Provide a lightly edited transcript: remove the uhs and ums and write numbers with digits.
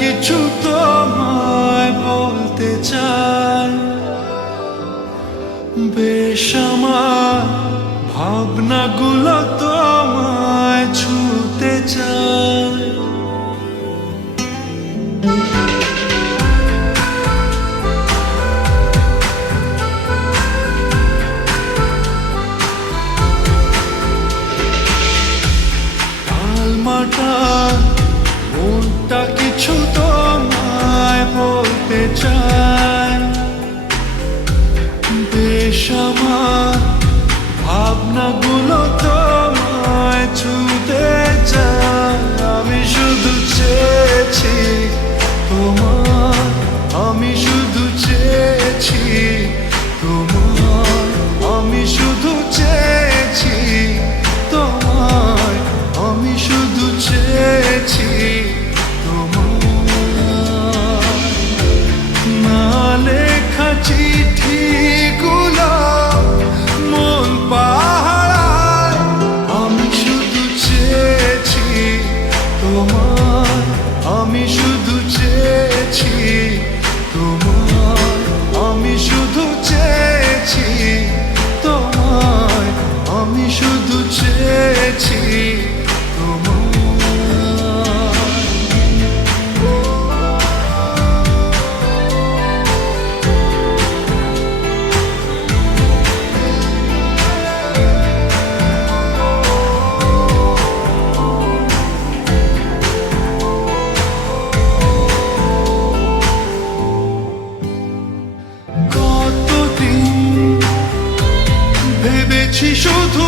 কিছু তোমায় বলতে চাই, বেশ আমার ভাবনাগুলো তোমায় ছুতে চাই। মনটা কিছু তোমায় বলতে চাই, বেশ আমার ভাবনাগুলো তোমায় ছুতে চাই। আমি শুধু চেয়েছি তোমার, আমি শুধু চেয়েছি তোমার, আমি শুধু চেয়েছি তোমার, আমি শুধু চেয়েছি তোমার। না লেখা চিঠিগুলো মন পাহারায়, আমি শুধু চেয়েছি তোমার, আমি শুধু চেয়েছি তোমার, আমি শুধু চেয়েছি তোমার, আমি শুধু চেয়েছি তোমার। ভেবেছি শুধু